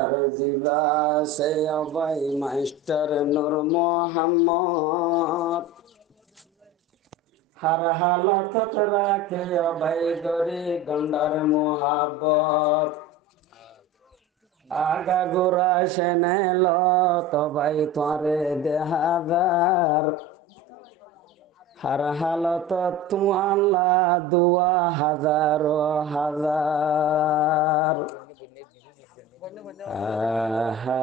আর দিবা সে অবাই মাস্টার নূর মোহাম্মদ हर हालत राखे अभय गरी गंडर मोहब्बत आगा गोरा सेने लो तो भाई तुम्हारे देहादार हर हालत तू अल्लाह दुआ हजारो हजार आहा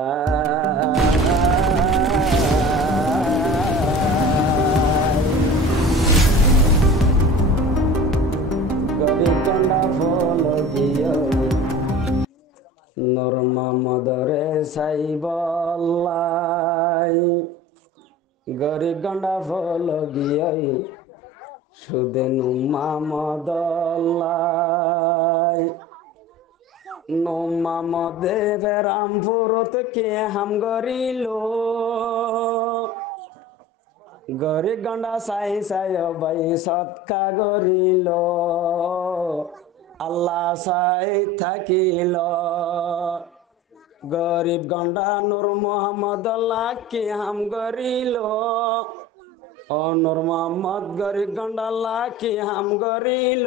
গরিকন্ডা ফল গিয়ে নূর মোহাম্মদরে সাইবল্লাই গরিকন্ডা ফল গিয়ে সুদেনু মোহাম্মদল্লাই নো মোহাম্মদে রামপুরত কে হাম গরিলো গরি গন্ডা সাই সাই বাই সৎকা গরিল আল্লাহ সাই থাকিল গরিব গন্ডা নূর মোহাম্মদ আল্লাহ কি হাম গরিল ও নূর মোহাম্মদ গরিব গন্ডা আল্লাহ কি হাম গরিল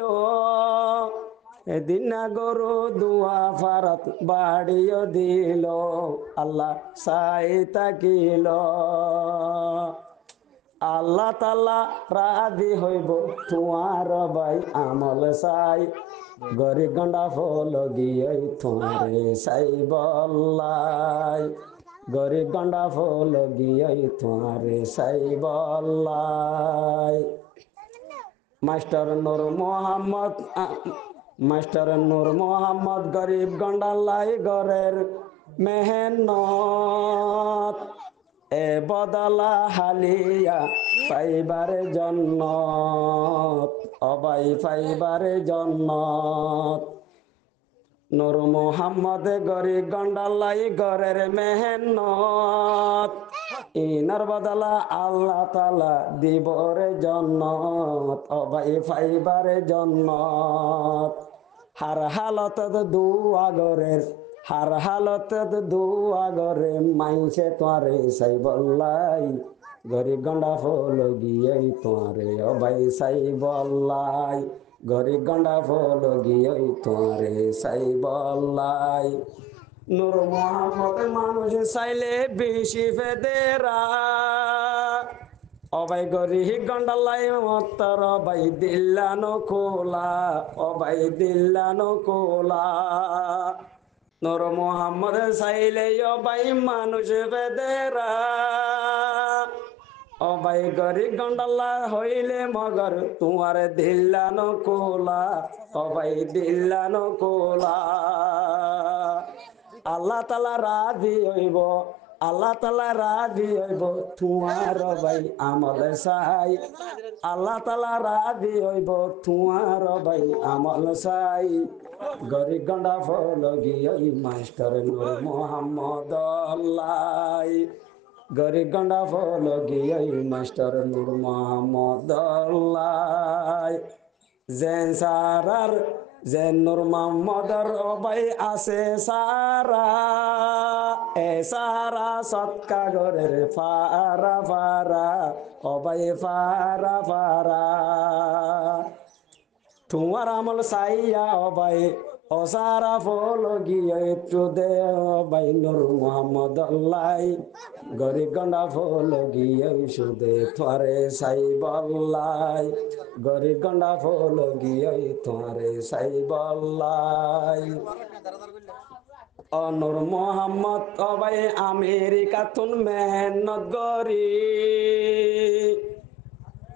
এদিন গরু দুয়া ফারত বাড়িও দিল আল্লাহ সাই থাকিল আল্লাহ তালা রাধি হইব তোমার ভাই আমল সাই গরি গন্ডা ফল গিয়ে তোমারে সাই বল্লাই গরি গন্ডা ফল গিয়ে তোমারে সাই বল্লাই মাস্টার নূর মোহাম্মদ মাস্টার নূর মোহাম্মদ গরিব গন্ডাল্লাই গরের মেহনত এ বদলা হালিয়া পাইবারে জন্নত অবাই পাইবারে জন্নত নূর মোহাম্মদ গরি গন্ডালাই গরের মেহনত ইনার বদলা আল্লাহ তালা দিবরে জন্নত অবাই পাইবারে জন্নত হার হালত দুয়া গরের হার হালত দুয়া গরে মাইছে তোরে সাই বল্লাই গরি গন্ডা ফল গিয়ে তোরে অবাই সাই বল্লাই গরি গন্ডা ফল গিয়ে তোরে সাই বল্লাই নূর মোহাম্মদ মানুষ চাইলে বেশি ফেদেরা অবাই গরি গন্ডালাই মত্তর অবাই দিল্লানো কোলা অবাই দিল্লানো কোলা নূর মোহাম্মদ চাইলে অবাই মানুষ ফেদেরা অবাই গরি গন্ডাল্লা হইলে মগর তোমার দিল্লানো কোলা অবাই দিল্লানো কোলা আল্লাহ তালা রাজি হইব আল্লাহ তালা রাজি হইব তোমার ভাই আমল সাই আল্লাহ তালা রাজি হইব তোমার ভাই আমল সাই গরি গন্ডা ফল গিয়ে মাস্টার নূর মোহাম্মদ আল্লাই গরি গন্ডা ফল গিয়ে মাস্টার নূর মোহাম্মদ আল্লাই জেন সারার জেন নূর মোহাম্মদর অবাই আছে সারা এ সারা সৎকা গরের ফারা ফারা অবাই ফারা ফারা তোমার আমল সাইয়া অবাই অসারা ফল গিয়ে একটু দে অবাই নূর মোহাম্মদ আল্লাই গরি গন্ডা ফল গিয়ে সুদে তোরে সাই বল্লাই গরি গন্ডা ফল গিয়ে তোরে সাই বল্লাই নূর মোহাম্মদ অবাই আমেরিকা তুন মেহনত গরি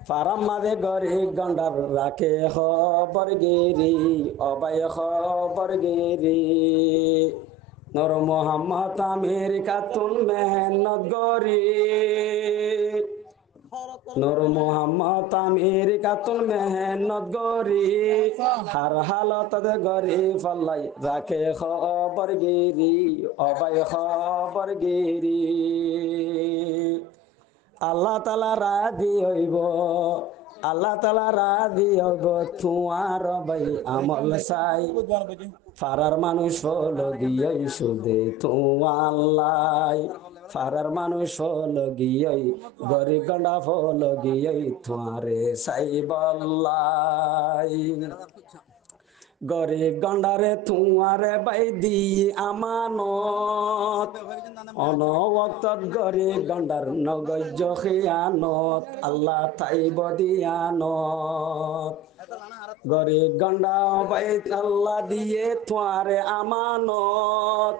ফারাম মাঝে গরি গন্ডার রাখে খবর গিরি অবাই খবর গিরি নূর মোহাম্মদ আমেরিকা তুন মেহনত গরি নূর মোহাম্মদ আমেরিকা তুন মেহনত গরি হার হালত গরি ফল্লাই রাখে খবর গিরি অবাই খবর গিরি আল্লাহ তালা রাজি হইব আল্লাহ তালা রাজি হইব তোমার ভাই আমল সাই ফারার মানুষ হলো গিয়ে সুদে তুয়াল্লাই ফারার মানুষ হলো গিয়ে গরিব গন্ডা হলো গিয়ে তোমারে সাইবল্লাই গরিব গন্ডারে তুয়ারে বাইদি আমানত অনবক্তত গরিব গন্ডার নগজ্য খিয়ানত আল্লাহ তাইব দিয়ানত গরিব গন্ডা বাইত আল্লাহ দিয়ে তোয়ারে আমানত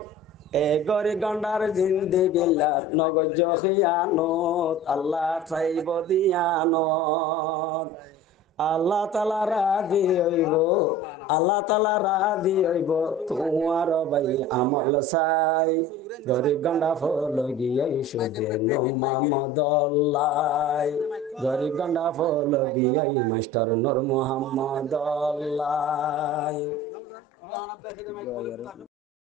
এ গরিব গন্ডার জিন্দিগিলার নগজ্য খিয়ানত আল্লাহ তাইব দিয়ানত আল্লাহ তালা রাজি হইব আল্লাহ তালা রাজি হইব তোমার ভাই আমল সাই গরিব গন্ডা ফল গিয়ে সুদে মোহাম্মদুল্লাহ গরিব গন্ডা ফল গিয়ে মাস্টার নূর মোহাম্মদুল্লাহ